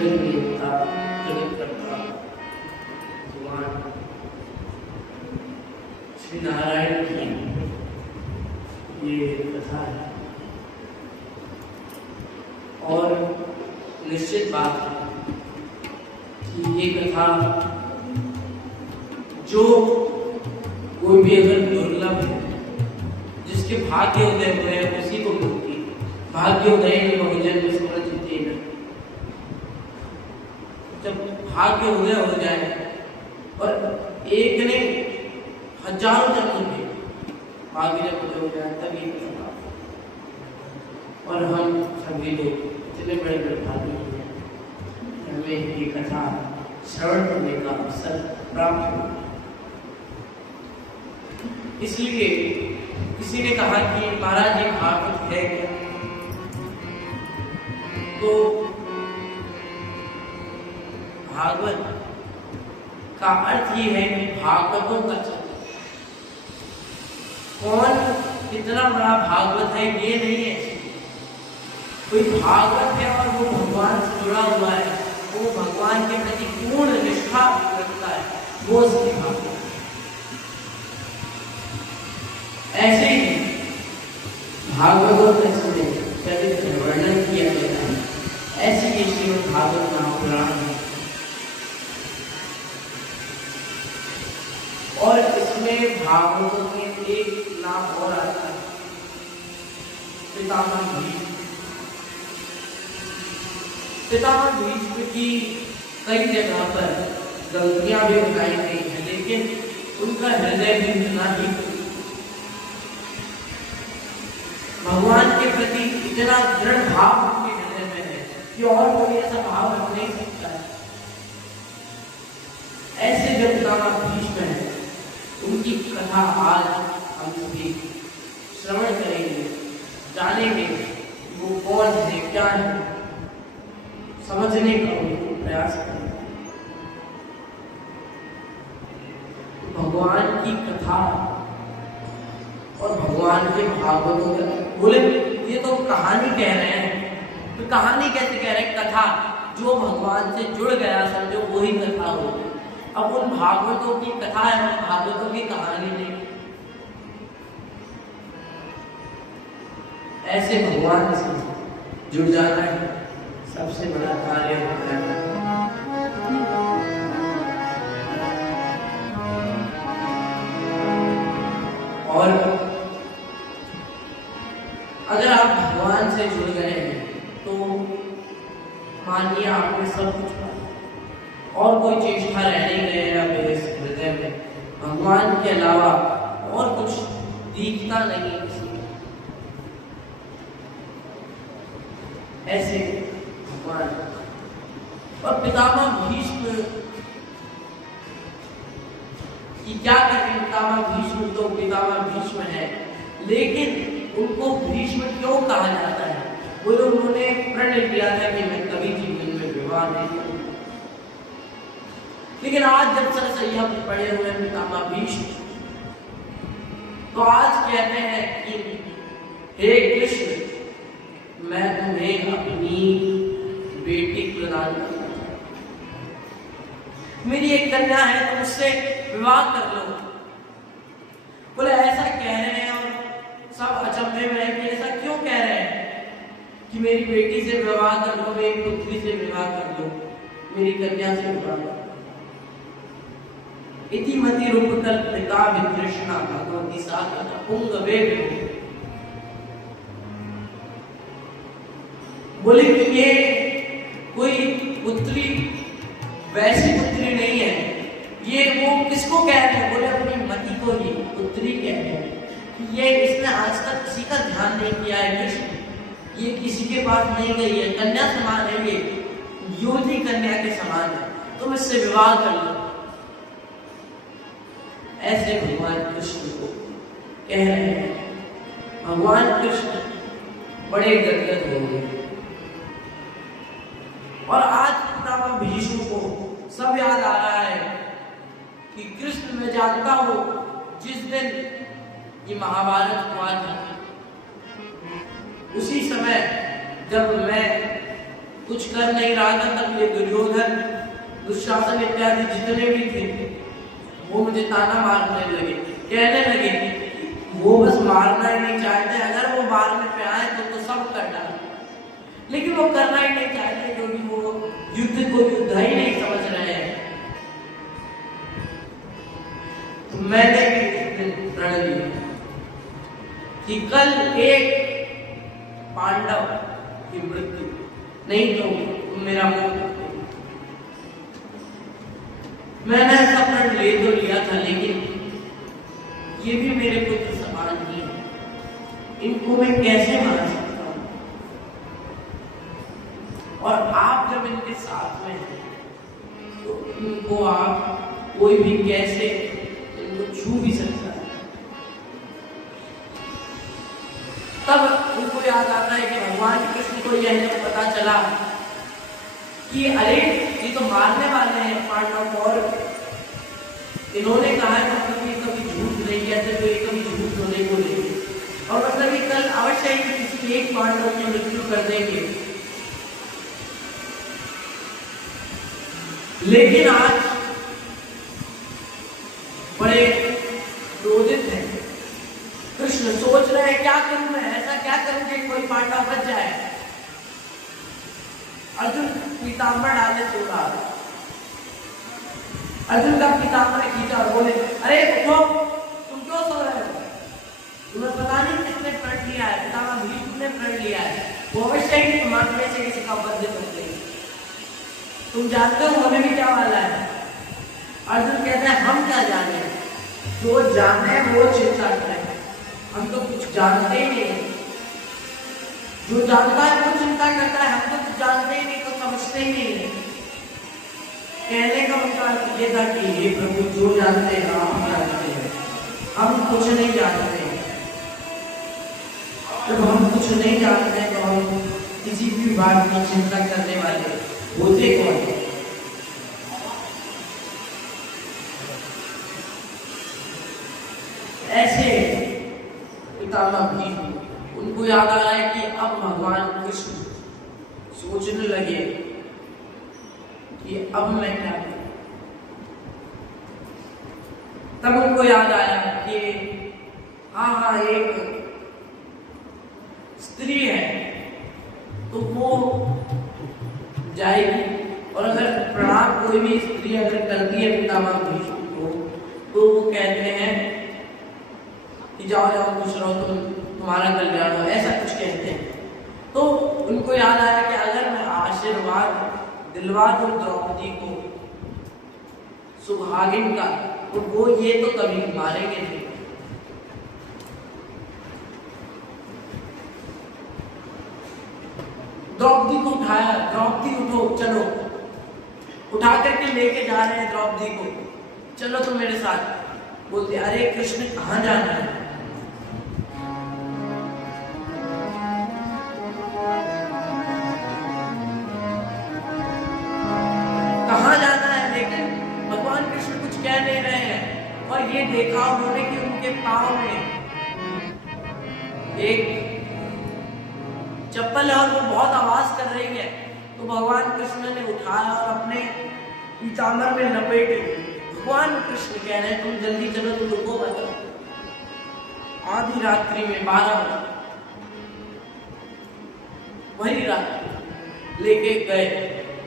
जगत नियंता, जगत कर्ता भगवान श्री नारायण की ये कथा है। और निश्चित बात है कि ये कथा जो कोई भी अगर दुर्लभ है, जिसके भाग्य उदय हुए हैं उसी को मिलती है। भाग्य उदय बहुजन स्मृति न। जब भाग्य उदय हो जाए और एक ने हजारों जन्म में भाग्य जब उदय हो जाए तभी कथा। और हम सभी लोग इतने बड़े बड़े भाग्य हैं, हमें ये कथा श्रवण करने का अवसर प्राप्त हुआ। इसलिए किसी ने कहा कि महाराज ये भागवत है क्या? तो भागवत का अर्थ ये है कि भागवतों का चक्र। कौन कितना बड़ा भागवत है ये नहीं है, कोई भागवत है और वो भगवान से जुड़ा हुआ है, वो भगवान के प्रति पूर्ण निष्ठा रखता है, वो उसकी भागवत। ऐसे ही भागवतों में चरित्र वर्णन किया गया है, ऐसी ये श्रीमद् भागवत महापुराण है। और इसमें भागवतों में एक नाम और आता है, पितामह भीष्म। पितामह भीष्म की कई जगह पर गलतियां भी बताई गई हैं, लेकिन उनका हृदय भी इतना ही भगवान के प्रति इतना दृढ़ भाव उनके हृदय में है कि और कोई ऐसा भाव रख नहीं सकता है। ऐसे जो पितामह भीष्म है, उनकी कथा आज हम सभी श्रवण करेंगे, जानेंगे वो कौन है, क्या है, समझने का उनको प्रयास करेंगे। भगवान की कथा और भगवान के भागवतों का बोले ये तो कहानी कह रहे हैं, तो कहानी कैसे कह रहे हैं? कथा जो भगवान से जुड़ गया समझो वही कथा होगी। अब उन भागवतों की कथा है, उन भागवतों की कहानी नहीं। ऐसे भगवान से जुड़ जाना है सबसे बड़ा कार्य होता है। और अगर आप भगवान से जुड़ गए हैं तो मानिए आपने सब कुछ पाया और कोई चेष्टा रह नहीं गए आपके हृदय में, भगवान के अलावा और कुछ दिखता नहीं किसी को। ऐसे भगवान और पितामह भीष्म की क्या करें? पितामह भीष्म तो पितामह भीष्म है, लेकिन उनको भीष्म क्यों कहा जाता है? वो लोग उन्होंने प्रण लिया था कि मैं कभी जीवन में विवाह नहीं करूंगा। लेकिन आज जब सरसैया में पड़े हुए पितामह भीष्म, तो आज कहते हैं कि हे कृष्ण, मैं तुम्हें अपनी बेटी प्रदान करना चाहता हूं, मेरी एक कन्या है, तुम उससे विवाह कर लो। बोले ऐसा कह रहे हैं और सब अचंभे में है कि ऐसा क्यों कह रहे हैं कि मेरी बेटी से विवाह कर लो, मेरी पुत्री से विवाह कर लो, मेरी कन्या से विवाह कर लो। इति मति रूप कल्पिता वितृष्णा भगवती साधना पुंग वेग। बोले कि ये कोई पुत्री वैसी पुत्री नहीं है, ये वो किसको कह रहे हैं? बोले अपनी मति को ही पुत्री कह रहे हैं। ये इसने आज तक किसी का ध्यान नहीं किया है कृष्ण, ये किसी के पास नहीं गई है, कन्या समान है, ये योगी कन्या के समान है, तुम इससे विवाह कर लो। ऐसे भगवान कृष्ण को कह रहे हैं। भगवान कृष्ण बड़े गदगद हो गए और आज पितामह भीष्म को सब याद आ रहा है कि कृष्ण मैं जानता हूं जिस दिन ये महाभारत हुआ था, उसी समय जब मैं कुछ कर नहीं रहा था, तब ये दुर्योधन, दुशासन इत्यादि जितने भी थे वो मुझे ताना मारने लगे, कहने लगे वो बस मारना ही नहीं चाहते, अगर वो मारने पे आए तो सब कर डाल, लेकिन वो करना ही नहीं चाहते क्योंकि वो युद्ध को युद्ध ही नहीं समझ रहे हैं। तो मैंने भी उस दिन प्रण लिया कि कल एक पांडव की मृत्यु नहीं तो मेरा मुंह। मैंने ऐसा प्रण ले तो लिया था, लेकिन ये भी मेरे पुत्र समान ही है, इनको मैं कैसे मार सकता हूं? और आप जब इनके साथ में हैं तो इनको आप कोई भी कैसे इनको छू भी सकता है। तब उनको याद आता है कि भगवान कृष्ण को यह जब पता चला कि अरे ये तो मारने वाले हैं पांडव को, और इन्होंने कहा है मतलब ये कभी झूठ नहीं कहते, तो ये कभी झूठ होने को नहीं, और मतलब ये कल अवश्य ही किसी एक पांडव की मृत्यु कर देंगे। लेकिन आज बड़े क्रोधित हैं कृष्ण, सोच रहे हैं क्या करूं मैं, ऐसा क्या करूं कि कोई पांडव बच जाए। अर्जुन पीताम्बर डाले सो रहा, अर्जुन का पीताम्बर खींचा और बोले अरे उठो, तुम क्यों सो रहे हो? तुम्हें पता नहीं किसने प्रण लिया है, पितामह भीष्म ने प्रण लिया है, वो अवश्य ही तुम्हारे में से किसी का वध कर देंगे, तुम जानते हो होने भी क्या वाला है। अर्जुन कहते हैं हम क्या जाने, जो जाने वो चिंता करें, हम तो कुछ जानते ही नहीं, जो जानता है वो चिंता करता है, हम तो कुछ जानते ही नहीं, तो समझते ही नहीं। कहने का मतलब ये था कि हे प्रभु जो जानते हैं हम जानते हैं, हम कुछ नहीं जानते। जब हम कुछ नहीं जानते तो हम किसी भी बात की चिंता करने वाले होते कौन है? ऐसे पितामह भीष्म, उनको याद आ रहा है कि अब भगवान कृष्ण सोचने लगे कि अब मैं क्या करूं। तब उनको याद आया कि हाँ एक स्त्री है तो वो जाएगी, और अगर प्रणाम कोई भी स्त्री अगर करती है पितामह भीष्म को तो वो कहते हैं कि जाओ जाओ खुश रहो, तुम्हारा कल्याण हो, ऐसा कुछ कहते हैं। तो उनको याद आया कि अगर मैं आशीर्वाद दिलवा दूं द्रौपदी को सुहागिन का, तो वो ये तो कभी मारेंगे नहीं। द्रौपदी को उठाया, द्रौपदी उठो चलो, उठा करके लेके जा रहे हैं द्रौपदी को, चलो तुम मेरे साथ। बोलते अरे कृष्ण कहाँ जाना है? कहाँ जाना है? लेकिन भगवान कृष्ण कुछ कह नहीं रहे हैं, और ये देखा उन्होंने कि उनके पांव में एक चप्पल है और वो बहुत आवाज कर रही है। तो भगवान कृष्ण ने उठाया और अपने पीताम्बर में लपेटे। भगवान कृष्ण कह रहे हैं तुम जल्दी चलो, तुम रुको मत। आधी रात्रि में 12 बजे वही रात लेके गए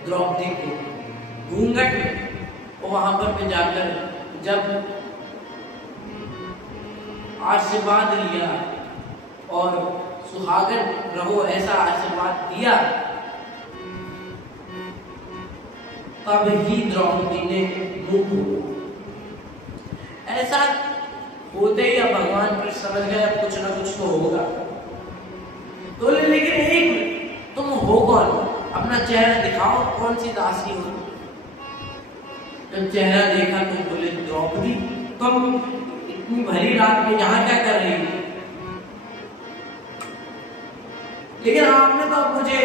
द्रौपदी को घूंघट में, और वहां पर जाकर जब आशीर्वाद लिया और सुहागन रहो ऐसा आशीर्वाद दिया, तब ही द्रौपदी ने मुंह खोला। ऐसा होते ही अब भगवान कृष्ण समझ गए अब कुछ ना कुछ तो होगा। तो लेकिन एक तुम हो कौन? अपना चेहरा दिखाओ, कौन सी दासी हो? जब चेहरा देखा तो बोले द्रौपदी तुम इतनी भरी रात में यहाँ क्या कर रही हो? लेकिन आपने तो अब मुझे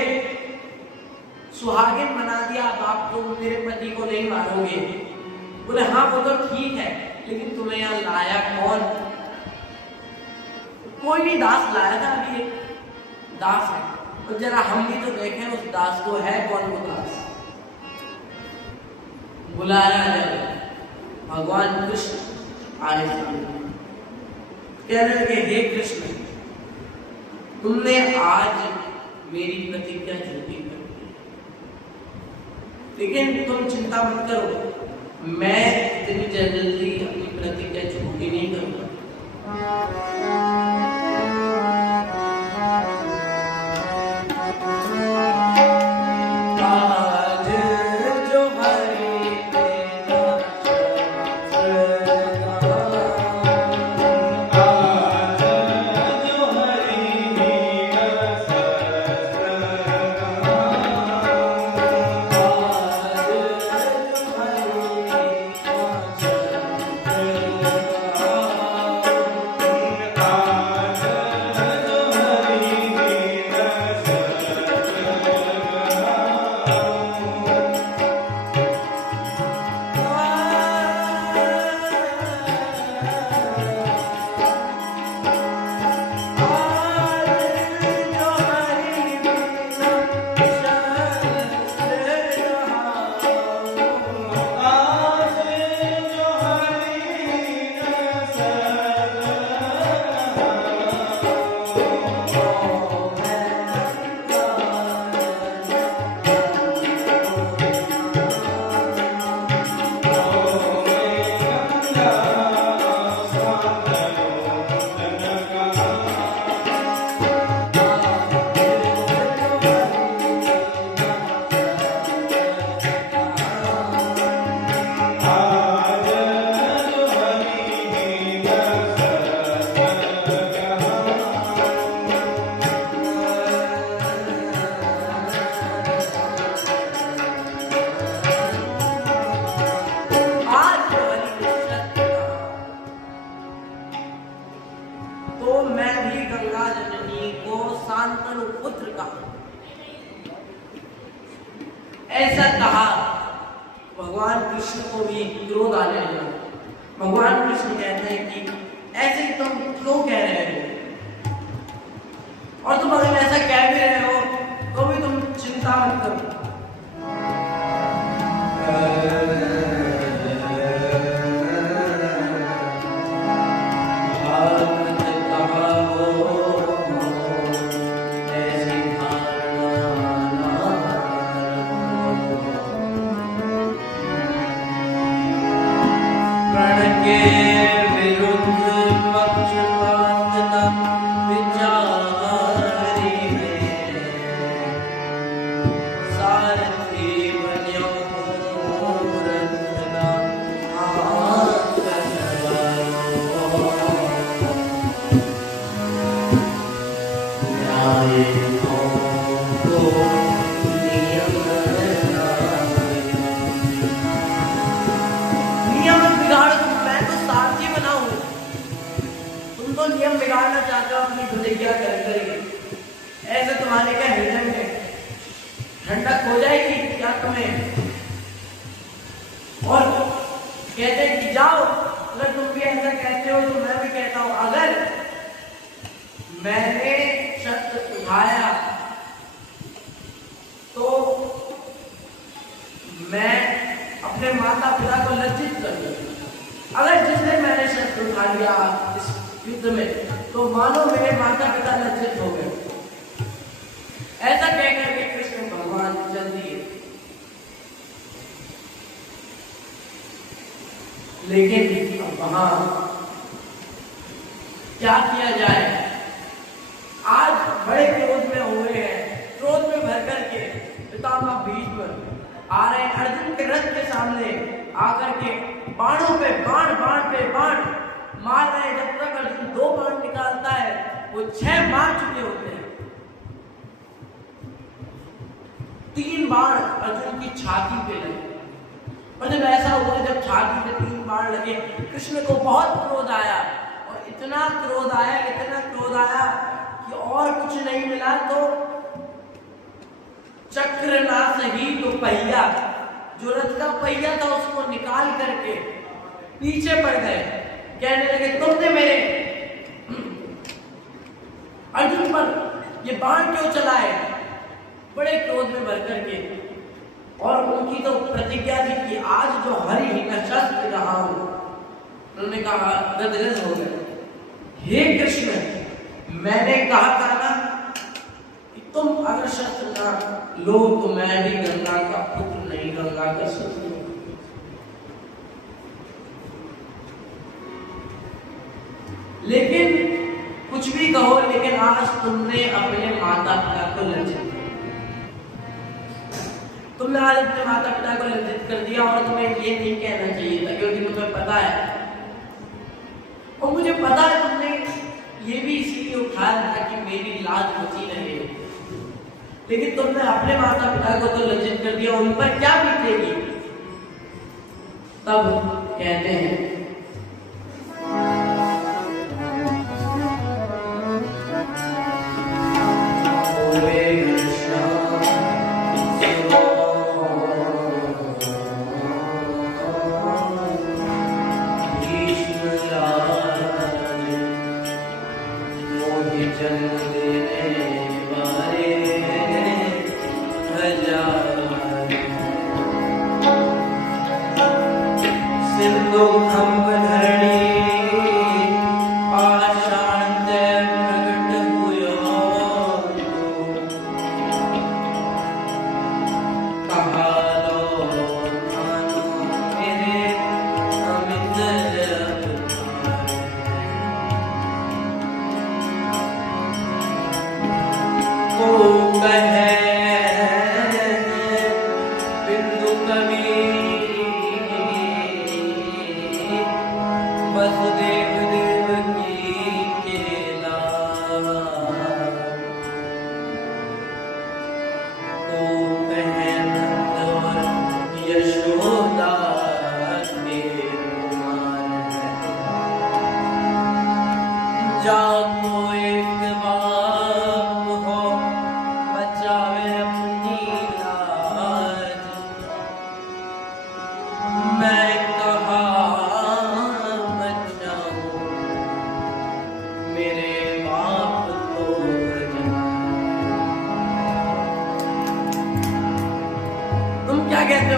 सुहागिन बना दिया, अब आप तो मेरे पति को नहीं मारोगे। बोले हाँ वो तो ठीक है, लेकिन तुम्हें यहाँ लाया कौन? कोई भी दास लाया था अभी, दास है। तो जरा हम भी तो देखें उस दास को, है कौन वो दास? बुलाया जब भगवान कृष्ण आए सामने, कहने लगे हे कृष्ण, तुमने आज मेरी प्रतिज्ञा झूठी कर दी, लेकिन तुम चिंता मत करो, मैं इतनी जल्दी अपनी प्रतिज्ञा झूठी नहीं करूंगा। ऐसा कहा, भगवान कृष्ण को भी क्रोध आने लगा। भगवान कृष्ण कहते हैं कि ऐसे तुम क्यों कह रहे हो, और तुम अगर ऐसा कह भी रहे हो तो भी तुम चिंता मत करो। नियम बिगाड़ना चाहते हो अपनी प्रतिज्ञा करके, ऐसे तुम्हारे क्या हृदय में ठंडक हो जाएगी क्या तुम्हें? और कहते हैं कि जाओ, अगर तुम भी ऐसा कहते हो तो मैं भी कहता हूं, अगर मैंने शस्त्र उठाया तो मैं अपने माता पिता को लज्जित कर दूंगा। अगर जिसने मैंने शस्त्र उठा लिया इस युद्ध में तो मानो मेरे माता पिता लज्जित हो गए। ऐसा कहकर के कृष्ण भगवान चल दिए। लेकिन अब वहां क्या किया जाए? आज बड़े क्रोध में हुए हैं, क्रोध में भर करके पितामह भीष्म आ रहे हैं अर्जुन के रथ के सामने आकर के बाणों पे बाण, बाण पे बाण मार रहे हैं। जब तक अर्जुन 2 बाण निकालता है वो 6 मार चुके होते हैं। 3 बाण अर्जुन की छाती पे लगे, और जब ऐसा हुआ, जब छाती पे 3 बाण लगे, कृष्ण को बहुत क्रोध आया, और इतना क्रोध आया, इतना क्रोध आया कि और कुछ नहीं मिला तो चक्र ना सही तो पहिया, जो रथ का पहिया था उसको निकाल करके पीछे पड़ गए। कहने लगे तुमने मेरे अर्जुन पर ये बाण क्यों चलाए? बड़े क्रोध में भर करके, और उनकी तो प्रतिज्ञा थी कि आज जो हरि का शस्त्र कहा हूं, उन्होंने कहा गदगद हो गए। हे कृष्ण, मैंने कहा था ना कि तुम अगर शस्त्र ना लो तो मैं भी गंगा का पुत्र नहीं, गंगा का शत्रु। लेकिन कुछ भी कहो, लेकिन आज तुमने अपने माता पिता को लज्जित किया। तुमने आज अपने माता पिता को लज्जित कर दिया, और तुम्हें ये नहीं कहना चाहिए था, क्योंकि तुम्हें पता है, और मुझे पता है तुमने ये भी इसीलिए उठाया था कि मेरी लाज बची रहे। लेकिन तुमने अपने माता पिता को तो लज्जित कर दिया, उन पर क्या बीतेगी? तब कहते हैं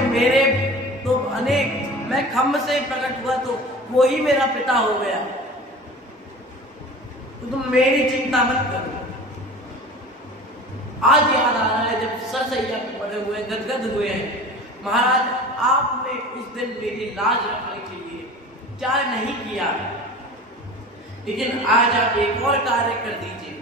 मेरे तो अनेक, मैं खम्भ से प्रकट हुआ तो वो ही मेरा पिता हो गया, तो तुम मेरी चिंता मत करो। आज याद आ रहा है जब सरसैया पे पड़े हुए गदगद हुए हैं, महाराज आपने उस दिन मेरी लाज रखने के लिए क्या नहीं किया, लेकिन आज आप एक और कार्य कर दीजिए।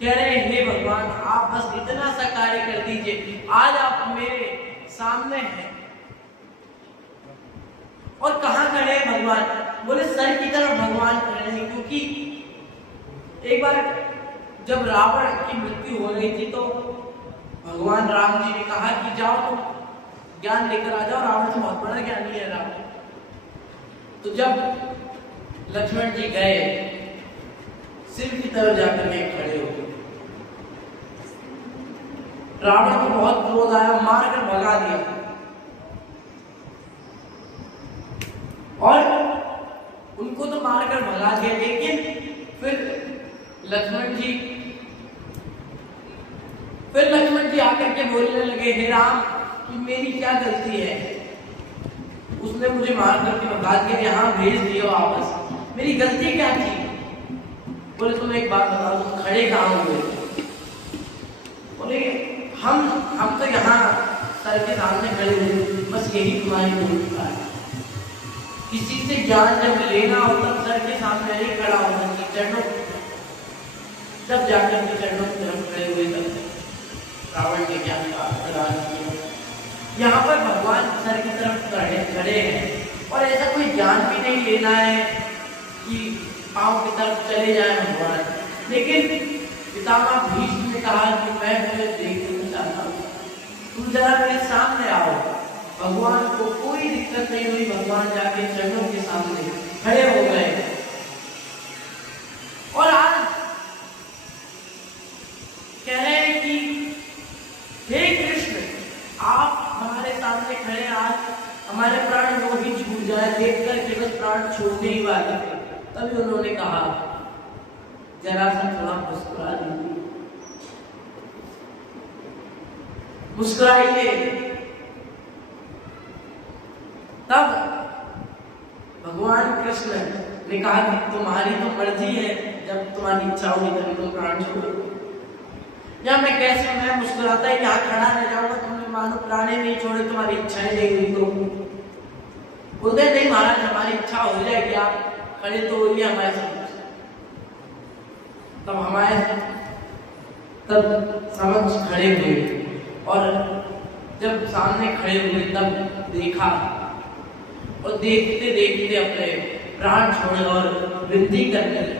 कह रहे हे भगवान, आप बस इतना सा कार्य कर दीजिए, आज आप मेरे सामने हैं। और कहाँ खड़े हैं भगवान? बोले सर की तरफ भगवान खड़े हैं, क्योंकि एक बार जब रावण की मृत्यु हो रही थी तो भगवान राम जी ने कहा कि जाओ तुम ज्ञान लेकर आ जाओ, रावण से बहुत बड़ा ज्ञानी है रावण। तो जब लक्ष्मण जी गए, सिर की तरफ जाकर के खड़े हो गए, रावण को बहुत क्रोध आया, मारकर भगा दिया। और उनको तो मारकर भगा दिया, लेकिन फिर लक्ष्मण जी आकर के बोलने लगे, हे राम, कि मेरी क्या गलती है? उसने मुझे मार करके भगा दिया, यहाँ भेज दिया वापस, मेरी गलती क्या थी? बोले तुम एक बात बताओ, तुम खड़े कहाँ हुए? बोले हम तो यहाँ सर के सामने खड़े हुए, बस यही तुम्हारी भूमिका है। किसी से ज्ञान जब लेना हो तब सर के सामने नहीं खड़ा होना चाहिए, चरणों जब जाकर के चरणों की तरफ खड़े हुए तब रावण के ज्ञान का प्रदान किया। यहाँ पर भगवान सर की तरफ खड़े हैं और ऐसा कोई ज्ञान भी नहीं लेना है कि पांव की तरफ चले जाए भगवान। लेकिन पितामह भीष्म ने कहा कि मैं तुम्हें देखना चाहता हूँ, तुम जरा मेरे सामने आओ। भगवान को कोई दिक्कत नहीं हुई, भगवान जाके चरणों के सामने खड़े हो गए। और आज कह रहे हैं कि हे कृष्ण, आप हमारे सामने खड़े, आज हमारे प्राण वो भी छूट जाए, देखकर के बस प्राण छोड़ने ही वाले थे। तभी उन्होंने कहा, जरा सा थोड़ा मुस्कुरा दीजिए, मुस्कुराइए। तब भगवान कृष्ण ने कहा कि तुम्हारी तो मर्जी है, जब तुम्हारी इच्छा होगी तभी तुम प्राण छोड़ो। या मैं कैसे, मैं मुस्कुराता ही यहाँ खड़ा रह जाऊंगा, तुमने मानो प्राणे नहीं छोड़े, तुम्हारी इच्छाएं नहीं हुई तो? बोलते नहीं महाराज, हमारी इच्छा हो जाएगी, आप खड़े तो होइए हमारे साथ। तब समझ खड़े हुए, और जब सामने खड़े हुए तब देखा, और देखते देखते अपने प्राण छोड़े और विनती करने लगे।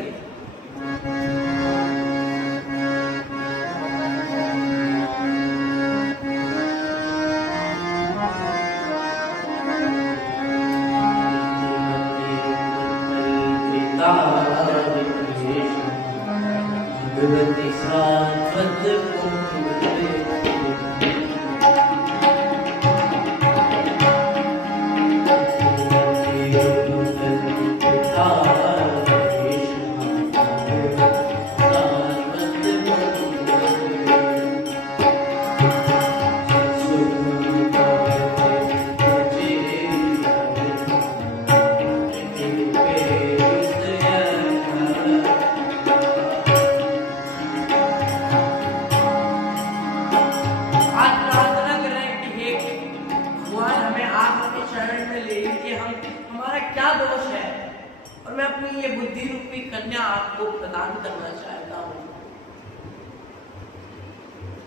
और मैं अपनी ये बुद्धि रूपी कन्या आपको प्रदान करना चाहता हूँ।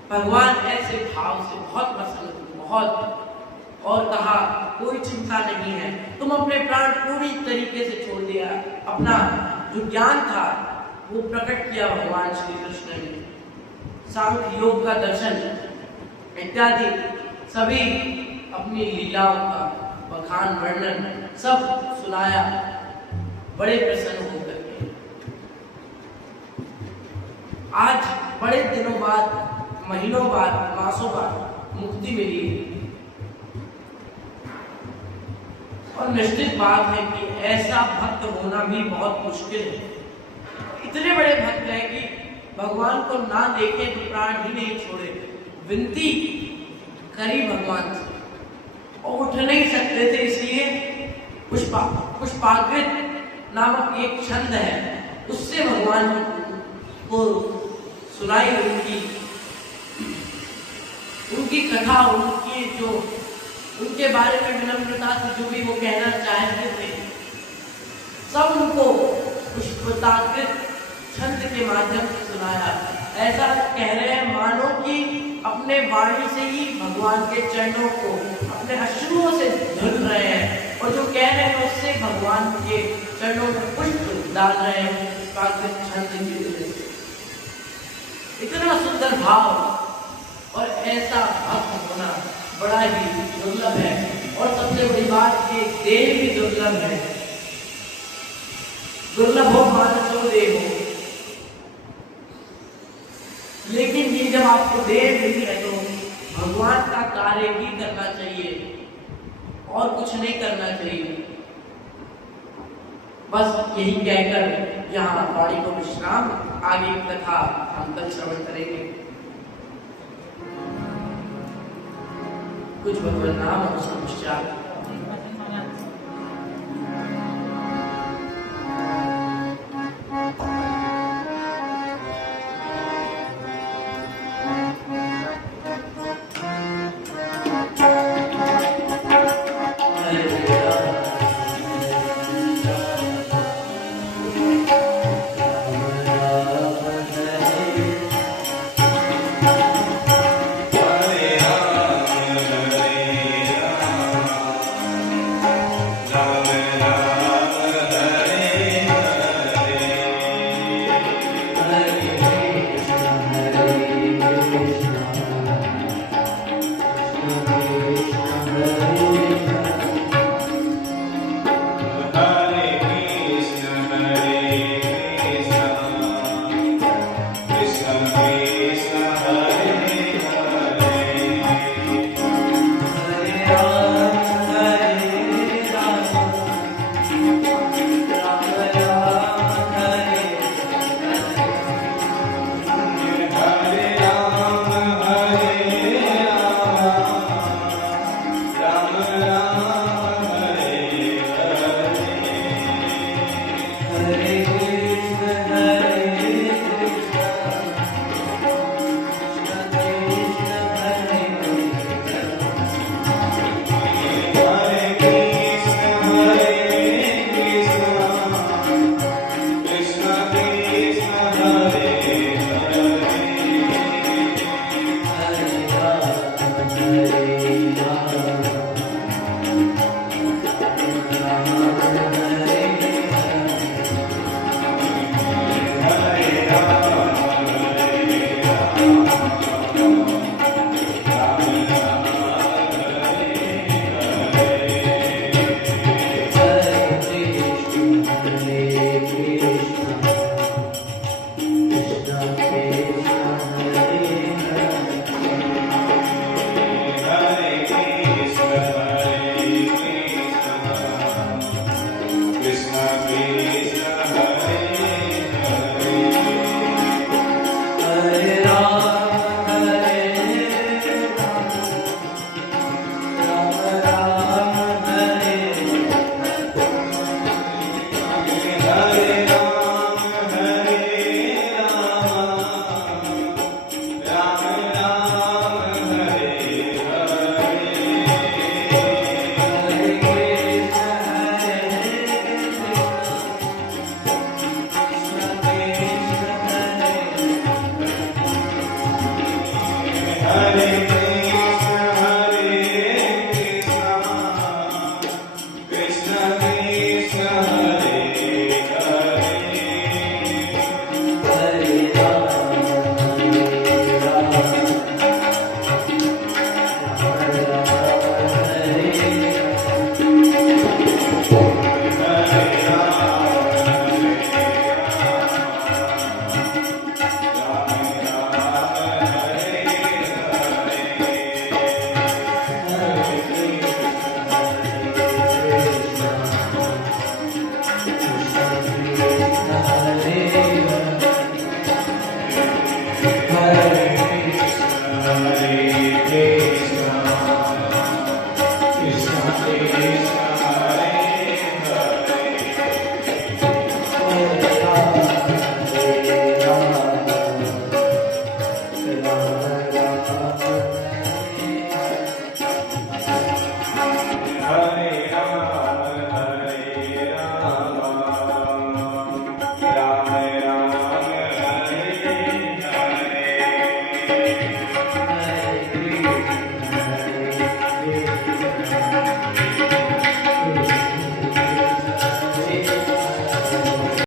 भगवान ऐसे भाव से बहुत प्रसन्न, बहुत, और कहा कोई चिंता नहीं है, तुम अपने प्राण पूरी तरीके से छोड़ दिया। अपना जो ज्ञान था वो प्रकट किया भगवान श्री कृष्ण ने। सांख्य योग का दर्शन इत्यादि सभी अपनी लीलाओं का बखान वर्णन सब सुनाया, बड़े प्रसन्न होकर के। आज बड़े दिनों बाद, महीनों बाद, मासों बाद मुक्ति मिली, और निश्चित बात है कि ऐसा भक्त होना भी बहुत मुश्किल है। इतने बड़े भक्त हैं कि भगवान को ना देखे तो प्राण ही नहीं छोड़े, विनती करी भगवान से और उठ नहीं सकते थे, इसलिए पुष्पाकृत नामक एक छंद है, उससे भगवान को सुनाई उनकी कथा, उनके बारे में विनम्रता से जो भी वो कहना चाहते थे, सब उनको पुष्पाकृत छंद के माध्यम से सुनाया। ऐसा कह रहे हैं मानो कि अपने वाणी से ही भगवान के चरणों को अपने अश्रुओं से धुल रहे हैं, और जो कह रहे हैं उससे भगवान के चरणों में पुष्प डाल रहे हैं पुष्पाकृत छंद की वजह से। इतना सुंदर भाव और ऐसा भक्त होना बड़ा ही दुर्लभ है, और सबसे बड़ी बात ये देह भी दुर्लभ है। दुर्लभ हो मानसो देह हो, लेकिन ये जब आपको देह मिली है तो भगवान का कार्य ही करना चाहिए और कुछ नहीं करना चाहिए। बस यही कहकर यहाँ वाणी को विश्राम, आगे कथा हम कल श्रवण करेंगे। कुछ भगवान नाम और समुच्चार। हरे